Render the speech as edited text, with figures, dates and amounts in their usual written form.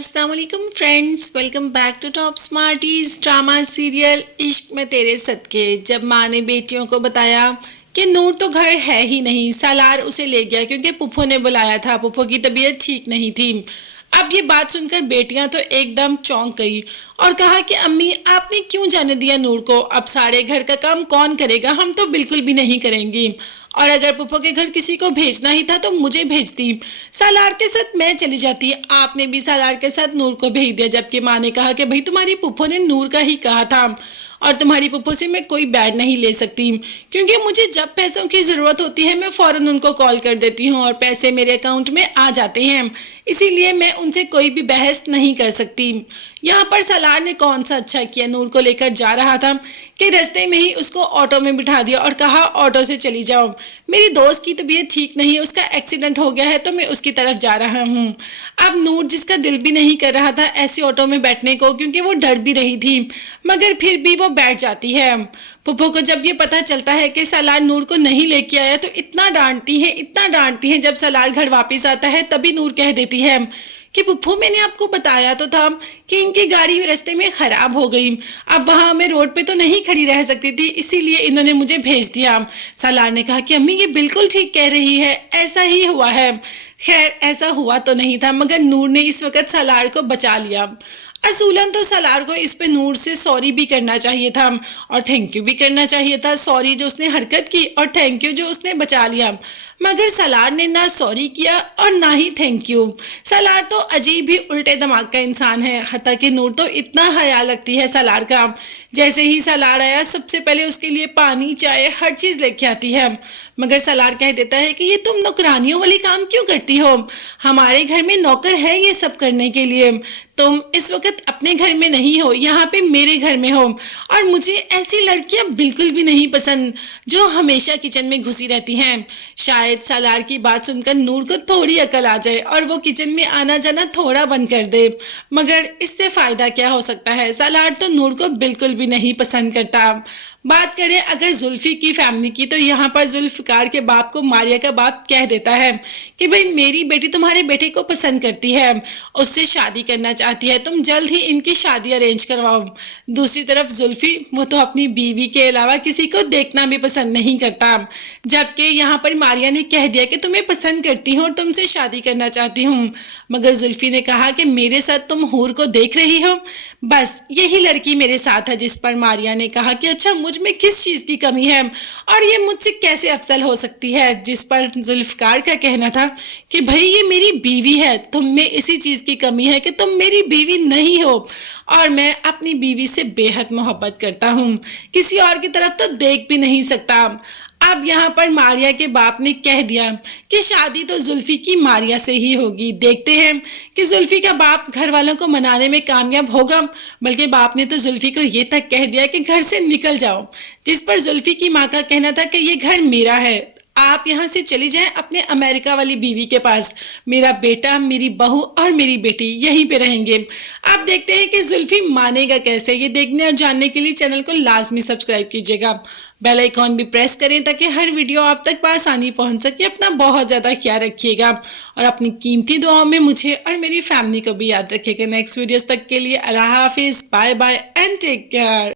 अस्सलाम वालेकुम friends, welcome back to top smarties drama serial Ishq Mein तेरे सदके। जब माँ ने बेटियों को बताया कि नूर तो घर है ही नहीं, सालार उसे ले गया क्योंकि पुप्पो ने बुलाया था। पुप्पो की तबीयत ठीक नहीं थी। अब ये बात सुनकर बेटियां तो एकदम चौंक गई और कहा कि अम्मी आपने क्यों जाने दिया नूर को? अब सारे घर का काम कौन करेगा? हम तो बिल्कुल भी नहीं करेंगी। और अगर पुप्पो के घर किसी को भेजना ही था तो मुझे भेजती, सालार के साथ मैं चली जाती। आपने भी सालार के साथ नूर को भेज दिया। जबकि माँ ने कहा कि भाई तुम्हारी पुप्पो ने नूर का ही कहा था और तुम्हारी पुप्पो से मैं कोई बैड नहीं ले सकती, क्योंकि मुझे जब पैसों की ज़रूरत होती है मैं फ़ौरन उनको कॉल कर देती हूँ और पैसे मेरे अकाउंट में आ जाते हैं, इसीलिए मैं उनसे कोई भी बहस नहीं कर सकती। यहाँ पर सालार ने कौन सा अच्छा किया, नूर को लेकर जा रहा था कि रास्ते में ही उसको ऑटो में बिठा दिया और कहा ऑटो से चली जाओ, मेरी दोस्त की तबीयत ठीक नहीं है, उसका एक्सीडेंट हो गया है तो मैं उसकी तरफ जा रहा हूँ। अब नूर, जिसका दिल भी नहीं कर रहा था ऐसी ऑटो में बैठने को क्योंकि वो डर भी रही थी, मगर फिर भी वो बैठ जाती है। पुप्पो को जब ये पता चलता है कि सालार नूर को नहीं लेके आया तो इतना डांटती है। जब सालार घर वापस आता है तभी नूर कह देती है कि पुप्पो मैंने आपको बताया तो था कि इनकी गाड़ी रास्ते में ख़राब हो गई, अब वहाँ मैं रोड पे तो नहीं खड़ी रह सकती थी, इसीलिए इन्होंने मुझे भेज दिया। सालार ने कहा कि अम्मी ये बिल्कुल ठीक कह रही है, ऐसा ही हुआ है। खैर ऐसा हुआ तो नहीं था, मगर नूर ने इस वक्त सालार को बचा लिया। असूलन तो सालार को इस पे नूर से सॉरी भी करना चाहिए था और थैंक यू भी करना चाहिए था। सॉरी जो उसने हरकत की और थैंक यू जो उसने बचा लिया, मगर सालार ने ना सॉरी किया और ना ही थैंक यू। सालार तो अजीब ही उल्टे दिमाग का इंसान है। हत्ता कि नूर तो इतना हया लगती है सालार का। जैसे ही सालार आया सबसे पहले उसके लिए पानी चाय हर चीज़ लेके आती है, मगर सालार कह देता है कि ये तुम नौकरानियों वाली काम क्यों करती हो? हमारे घर में नौकर है ये सब करने के लिए। तुम इस वक्त अपने घर में नहीं हो, यहाँ पे मेरे घर में हो, और मुझे ऐसी लड़कियाँ बिल्कुल भी नहीं पसंद जो हमेशा किचन में घुसी रहती हैं। शायद सालार की बात सुनकर नूर को थोड़ी अकल आ जाए और वो किचन में आना जाना थोड़ा बंद कर दे, मगर इससे फ़ायदा क्या हो सकता है? सालार तो नूर को बिल्कुल भी नहीं पसंद करता। बात करें अगर जुल्फ़ी की फैमिली की, तो यहाँ पर जुल्फ़िकार के बाप को मारिया का बाप कह देता है कि भाई मेरी बेटी तुम्हारे बेटे को पसंद करती है, उससे शादी करना चाहती है, तुम जल्द ही इनकी शादी अरेंज करवाओ। दूसरी तरफ जुल्फ़ी, वो तो अपनी बीवी के अलावा किसी को देखना भी पसंद नहीं करता, जबकि यहाँ पर मारिया ने कह दिया कि तुम्हें पसंद करती हूँ और तुमसे शादी करना चाहती हूँ, मगर जुल्फ़ी ने कहा कि मेरे साथ तुम हूर को देख रही हो, बस यही लड़की मेरे साथ है। जिस पर मारिया ने कहा कि अच्छा मुझ में किस चीज़ की कमी है और ये मुझसे कैसे अफसल हो सकती है? जिस पर जुल्फ़िकार का कहना था कि भाई ये मेरी बीवी है, तुम में इसी चीज़ की कमी है कि तुम मेरी बीवी नहीं हो और मैं अपनी बीवी से बेहद मोहब्बत करता हूँ, किसी और की तरफ तो देख भी नहीं सकता। अब यहाँ पर मारिया के बाप ने कह दिया कि शादी तो जुल्फ़ी की मारिया से ही होगी। देखते हैं कि जुल्फ़ी का बाप घर वालों को मनाने में कामयाब होगा। बल्कि बाप ने तो जुल्फ़ी को ये तक कह दिया कि घर से निकल जाओ, जिस पर जुल्फ़ी की माँ का कहना था कि ये घर मेरा है, आप यहाँ से चली जाएं अपने अमेरिका वाली बीवी के पास, मेरा बेटा मेरी बहू और मेरी बेटी यहीं पे रहेंगे। आप देखते हैं कि जुल्फ़ी मानेगा कैसे। ये देखने और जानने के लिए चैनल को लाजमी सब्सक्राइब कीजिएगा, बेल आइकॉन भी प्रेस करें ताकि हर वीडियो आप तक आसानी पहुँच सके। अपना बहुत ज़्यादा ख्याल रखिएगा और अपनी कीमती दुआओं में मुझे और मेरी फैमिली को भी याद रखिएगा। नेक्स्ट वीडियोज़ तक के लिए अल्लाह हाफिज़, bye bye and take care.